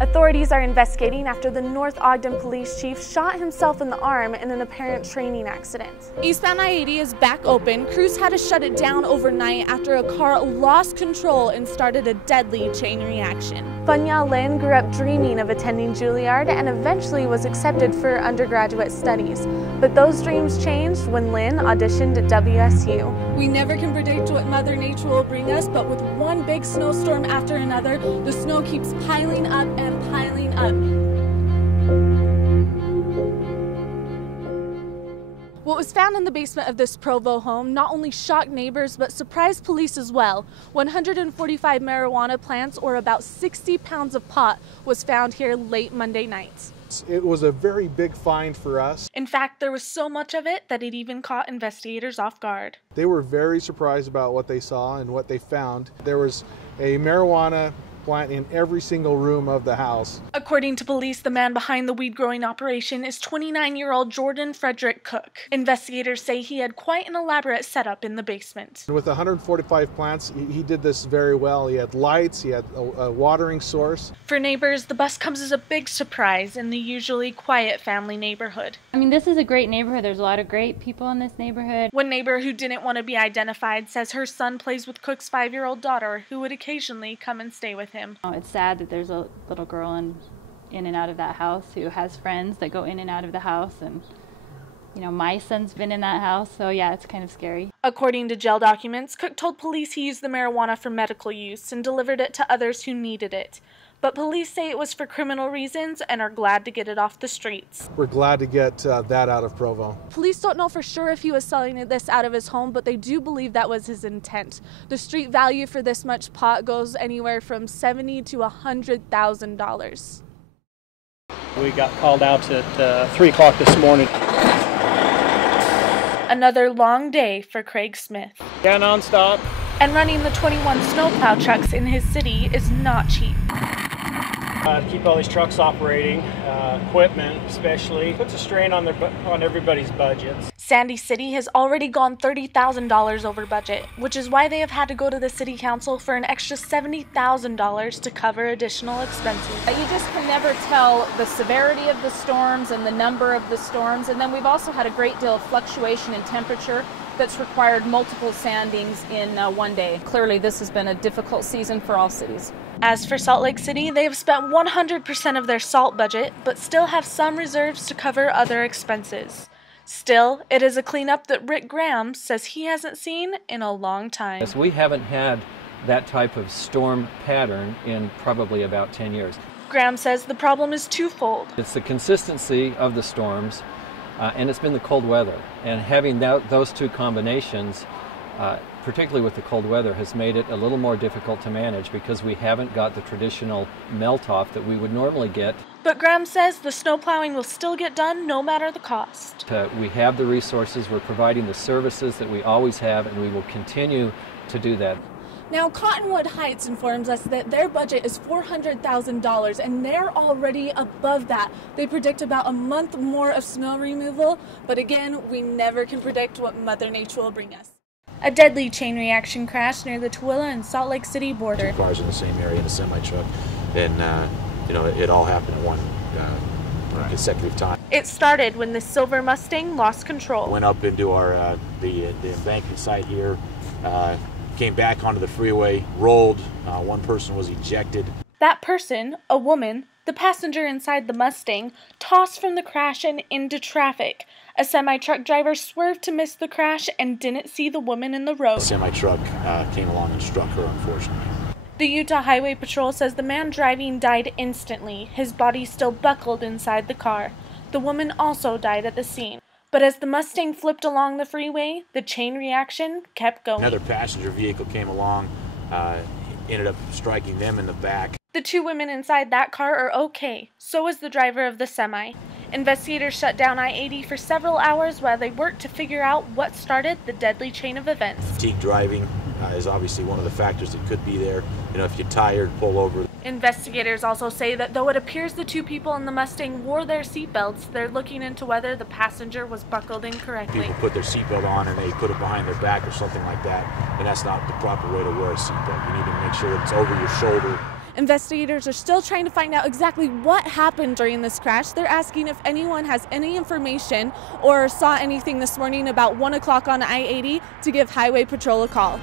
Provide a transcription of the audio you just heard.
Authorities are investigating after the North Ogden police chief shot himself in the arm in an apparent training accident. Eastbound I-80 is back open. Crews had to shut it down overnight after a car lost control and started a deadly chain reaction. Funya Lin grew up dreaming of attending Juilliard and eventually was accepted for undergraduate studies. But those dreams changed when Lin auditioned at WSU. We never can predict what Mother Nature will bring us, but with one big snowstorm after another, the snow keeps piling up and piling up. What was found in the basement of this Provo home not only shocked neighbors but surprised police as well. 145 marijuana plants, or about 60 pounds of pot, was found here late Monday night. It was a very big find for us. In fact, there was so much of it that it even caught investigators off guard. They were very surprised about what they saw and what they found. There was a marijuana plant in every single room of the house. According to police, the man behind the weed growing operation is 29-year-old Jordan Frederick Cook. Investigators say he had quite an elaborate setup in the basement. With 145 plants, he did this very well. He had lights, he had a watering source. For neighbors, the bust comes as a big surprise in the usually quiet family neighborhood. I mean, this is a great neighborhood. There's a lot of great people in this neighborhood. One neighbor who didn't want to be identified says her son plays with Cook's 5-year-old daughter, who would occasionally come and stay with him. It's sad that there's a little girl in and out of that house who has friends that go in and out of the house, and my son's been in that house, so yeah, it's kind of scary. According to jail documents, Cook told police he used the marijuana for medical use and delivered it to others who needed it. But police say it was for criminal reasons and are glad to get it off the streets. We're glad to get that out of Provo. Police don't know for sure if he was selling this out of his home, but they do believe that was his intent. The street value for this much pot goes anywhere from $70,000 to $100,000. We got called out at 3 o'clock this morning. Another long day for Craig Smith. Yeah, nonstop. And running the 21 snowplow trucks in his city is not cheap. To keep all these trucks operating, equipment especially, puts a strain on everybody's budgets. Sandy City has already gone $30,000 over budget, which is why they have had to go to the city council for an extra $70,000 to cover additional expenses. You just can never tell the severity of the storms and the number of the storms, and then we've also had a great deal of fluctuation in temperature that's required multiple sandings in one day. Clearly, this has been a difficult season for all cities. As for Salt Lake City, they have spent 100% of their salt budget, but still have some reserves to cover other expenses. Still, it is a cleanup that Rick Graham says he hasn't seen in a long time. Yes, we haven't had that type of storm pattern in probably about 10 years. Graham says the problem is twofold. It's the consistency of the storms, and it's been the cold weather. And having those two combinations, particularly with the cold weather, has made it a little more difficult to manage because we haven't got the traditional melt-off that we would normally get. But Graham says the snow plowing will still get done no matter the cost. We have the resources, we're providing the services that we always have, and we will continue to do that. Now, Cottonwood Heights informs us that their budget is $400,000, and they're already above that. They predict about a month more of snow removal, but again, we never can predict what Mother Nature will bring us. A deadly chain reaction crash near the Tooele and Salt Lake City border. 2 cars in the same area in a semi-truck, and it all happened at one consecutive time. It started when the silver Mustang lost control. Went up into our the embankment site here, came back onto the freeway, rolled. One person was ejected. That person, a woman, the passenger inside the Mustang, tossed from the crash and into traffic. A semi-truck driver swerved to miss the crash and didn't see the woman in the road. The semi-truck came along and struck her, unfortunately. The Utah Highway Patrol says the man driving died instantly, his body still buckled inside the car. The woman also died at the scene. But as the Mustang flipped along the freeway, the chain reaction kept going. Another passenger vehicle came along, ended up striking them in the back. The 2 women inside that car are okay. So is the driver of the semi. Investigators shut down I-80 for several hours while they worked to figure out what started the deadly chain of events. Fatigue driving is obviously one of the factors that could be there. If you're tired, pull over. Investigators also say that though it appears the 2 people in the Mustang wore their seatbelts, they're looking into whether the passenger was buckled incorrectly. People put their seatbelt on and they put it behind their back or something like that, and that's not the proper way to wear a seatbelt. You need to make sure it's over your shoulder. Investigators are still trying to find out exactly what happened during this crash. They're asking if anyone has any information or saw anything this morning about 1 o'clock on I-80 to give Highway Patrol a call.